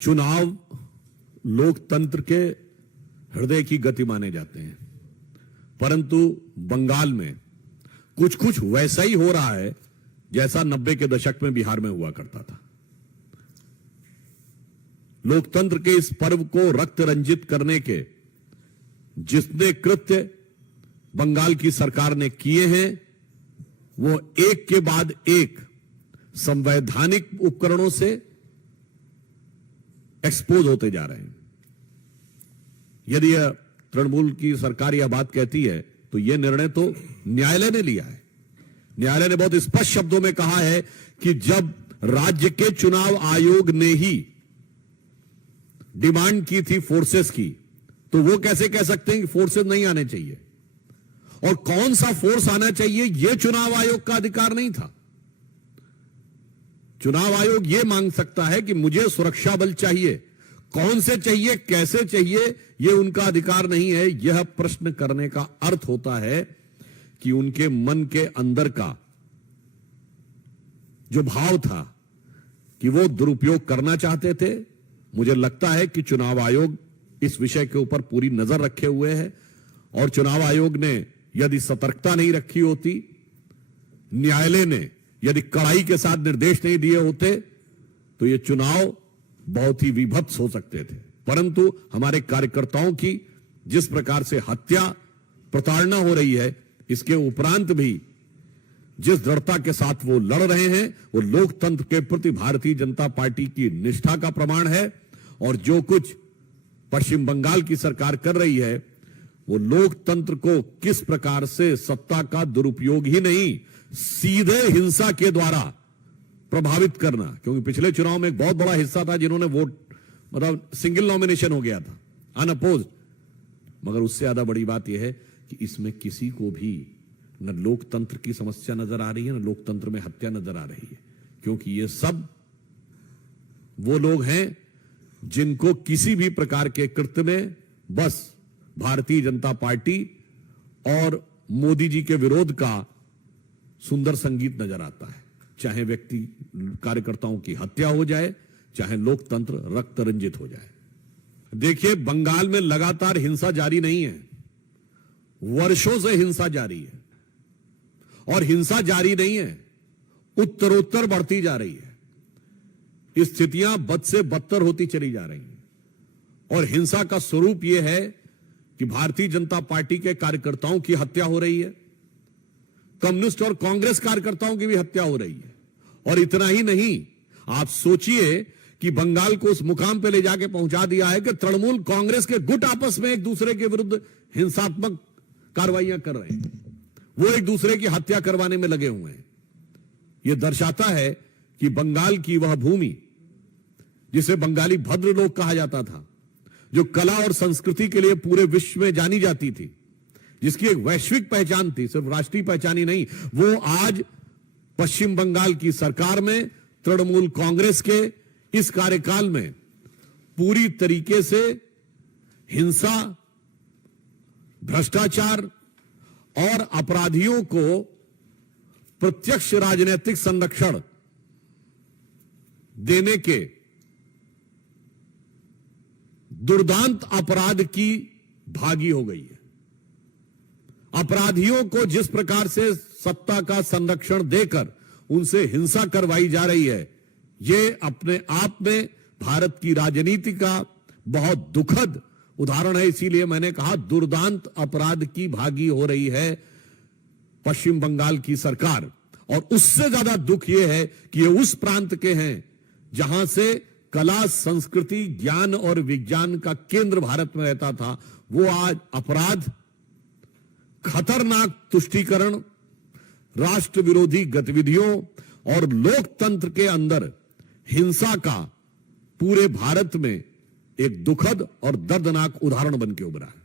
चुनाव लोकतंत्र के हृदय की गति माने जाते हैं, परंतु बंगाल में कुछ कुछ वैसा ही हो रहा है जैसा 90 के दशक में बिहार में हुआ करता था। लोकतंत्र के इस पर्व को रक्त रंजित करने के जितने कृत्य बंगाल की सरकार ने किए हैं, वो एक के बाद एक संवैधानिक उपकरणों से एक्सपोज होते जा रहे हैं। यदि तृणमूल की सरकार यह बात कहती है तो यह निर्णय तो न्यायालय ने लिया है। न्यायालय ने बहुत स्पष्ट शब्दों में कहा है कि जब राज्य के चुनाव आयोग ने ही डिमांड की थी फोर्सेस की, तो वो कैसे कह सकते हैं कि फोर्सेस नहीं आने चाहिए, और कौन सा फोर्स आना चाहिए यह चुनाव आयोग का अधिकार नहीं था। चुनाव आयोग यह मांग सकता है कि मुझे सुरक्षा बल चाहिए, कौन से चाहिए, कैसे चाहिए, यह उनका अधिकार नहीं है। यह प्रश्न करने का अर्थ होता है कि उनके मन के अंदर का जो भाव था कि वो दुरुपयोग करना चाहते थे। मुझे लगता है कि चुनाव आयोग इस विषय के ऊपर पूरी नजर रखे हुए है, और चुनाव आयोग ने यदि सतर्कता नहीं रखी होती, न्यायालय ने यदि कड़ाई के साथ निर्देश नहीं दिए होते, तो ये चुनाव बहुत ही विभत्स हो सकते थे। परंतु हमारे कार्यकर्ताओं की जिस प्रकार से हत्या, प्रताड़ना हो रही है, इसके उपरांत भी जिस दृढ़ता के साथ वो लड़ रहे हैं, वो लोकतंत्र के प्रति भारतीय जनता पार्टी की निष्ठा का प्रमाण है। और जो कुछ पश्चिम बंगाल की सरकार कर रही है, वो लोकतंत्र को किस प्रकार से सत्ता का दुरुपयोग ही नहीं, सीधे हिंसा के द्वारा प्रभावित करना। क्योंकि पिछले चुनाव में एक बहुत बड़ा हिस्सा था जिन्होंने वोट, मतलब सिंगल नॉमिनेशन हो गया था, अनअपोज्ड। मगर उससे ज्यादा बड़ी बात यह है कि इसमें किसी को भी न लोकतंत्र की समस्या नजर आ रही है, न लोकतंत्र में हत्या नजर आ रही है। क्योंकि ये सब वो लोग हैं जिनको किसी भी प्रकार के कृत्य में बस भारतीय जनता पार्टी और मोदी जी के विरोध का सुंदर संगीत नजर आता है। चाहे व्यक्ति कार्यकर्ताओं की हत्या हो जाए, चाहे लोकतंत्र रक्त रंजित हो जाए। देखिए, बंगाल में लगातार हिंसा जारी नहीं है, वर्षों से हिंसा जारी है, और हिंसा जारी नहीं है, उत्तरोत्तर बढ़ती जा रही है। स्थितियां बद से बदतर होती चली जा रही हैं, और हिंसा का स्वरूप यह है कि भारतीय जनता पार्टी के कार्यकर्ताओं की हत्या हो रही है, कम्युनिस्ट और कांग्रेस कार्यकर्ताओं की भी हत्या हो रही है। और इतना ही नहीं, आप सोचिए कि बंगाल को उस मुकाम पे ले जाके पहुंचा दिया है कि तृणमूल कांग्रेस के गुट आपस में एक दूसरे के विरुद्ध हिंसात्मक कार्रवाइयां कर रहे हैं, वो एक दूसरे की हत्या करवाने में लगे हुए हैं। यह दर्शाता है कि बंगाल की वह भूमि जिसे बंगाली भद्र लोग कहा जाता था, जो कला और संस्कृति के लिए पूरे विश्व में जानी जाती थी, जिसकी एक वैश्विक पहचान थी, सिर्फ राष्ट्रीय पहचान ही नहीं, वो आज पश्चिम बंगाल की सरकार में तृणमूल कांग्रेस के इस कार्यकाल में पूरी तरीके से हिंसा, भ्रष्टाचार और अपराधियों को प्रत्यक्ष राजनीतिक संरक्षण देने के दुर्दांत अपराध की भागी हो गई है। अपराधियों को जिस प्रकार से सत्ता का संरक्षण देकर उनसे हिंसा करवाई जा रही है, यह अपने आप में भारत की राजनीति का बहुत दुखद उदाहरण है। इसीलिए मैंने कहा, दुर्दांत अपराध की भागी हो रही है पश्चिम बंगाल की सरकार। और उससे ज्यादा दुख यह है कि ये उस प्रांत के हैं जहां से कला, संस्कृति, ज्ञान और विज्ञान का केंद्र भारत में रहता था, वो आज अपराध, खतरनाक तुष्टीकरण, राष्ट्र विरोधी गतिविधियों और लोकतंत्र के अंदर हिंसा का पूरे भारत में एक दुखद और दर्दनाक उदाहरण बन के उभरा है।